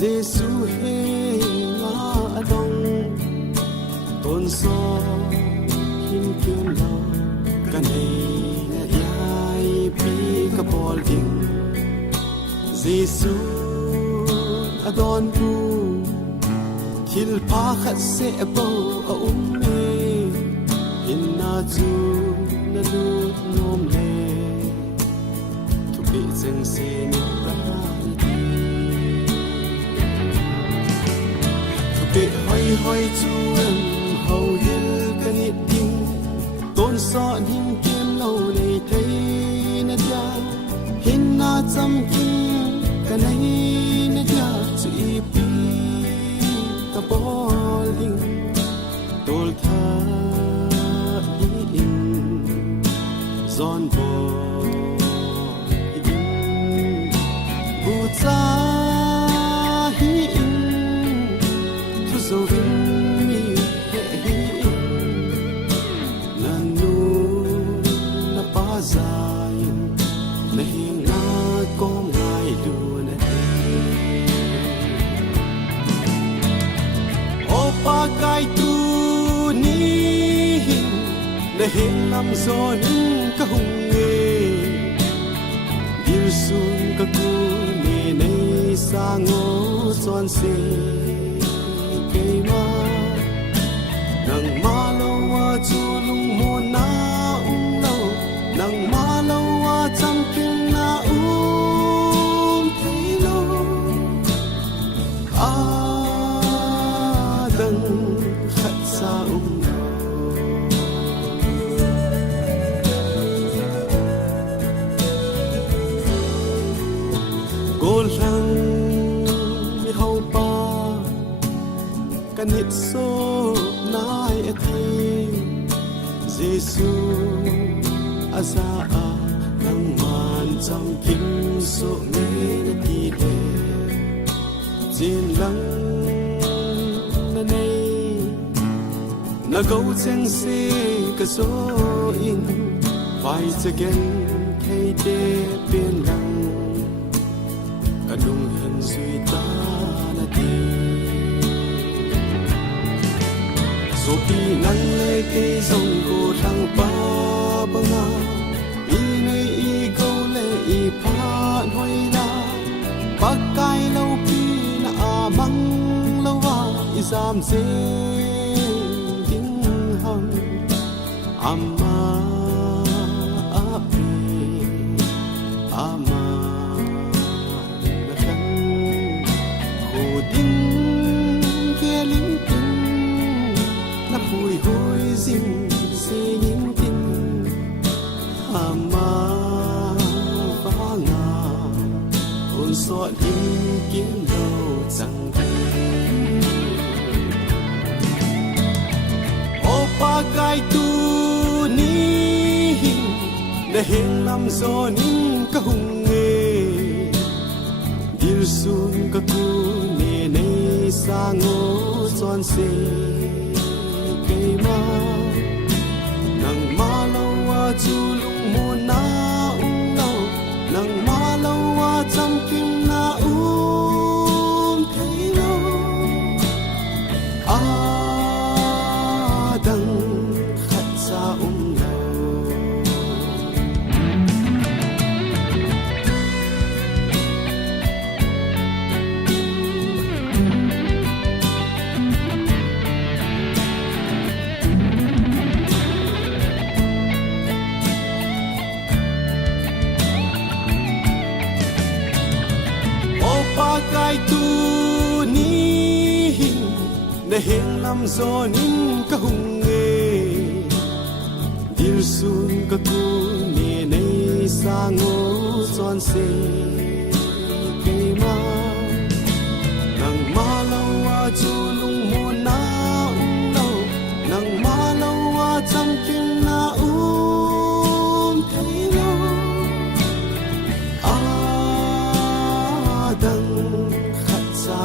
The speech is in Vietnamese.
Giêsu he nga adong tôn so him kiên lo kan ei na yai pi ka bol ding Giêsu adon pu thil pa khat se bo a me in na chu na lu nom le tu bi zeng se ni ta tu bi hoi hoi chu an hau hil kan it ding tôn so him kiên lo nei thei na ja hin na cham kin kan ai na ja chi pi ka bol ding tol tha hi in zon bo in bu cha hi in tu zo vin mi he hi na nu na pa za na hi nga ko ngai du na pa kai tu ni na hin lam zon ka hung nge dil sun ka ku ne nei sa ngo zon se ke ma nang ma lo wa chu lung mo na lo nang ma lo wa cham kin na thei lo khát xa cô lăng mi hậu pa kan hit so nai athi Giêsu asa a nang man cham kim so ne na ti de jin lang na go chen se ka so in fight again thay de bien lang ka dung hin suy ta na ti so pi nang le ke song ko thang pa banga i nei i go le i pha hoi la pa kai lo pi na a mang lo wa i sam se Ama api ama nakan khodin ke ling tin na pui hoi zing se yin tin ama vanga on so lim kim lo chang opa kai tu na hin lam zon in ka hung nge dil sun ka ku ne nei sa ngo zon se ke ma nang ma lo wa chu lung mo na lo nang ma lo wa cham kim na thei lo a dang khat sa kai tu ni na hin lam zon in ka hung nge dil sun ka ku ne nei sa ngo zon se ke ma nang ma lo wa chu lung mo na lo nang ma lo wa cham kin na thei lo a dang khat sa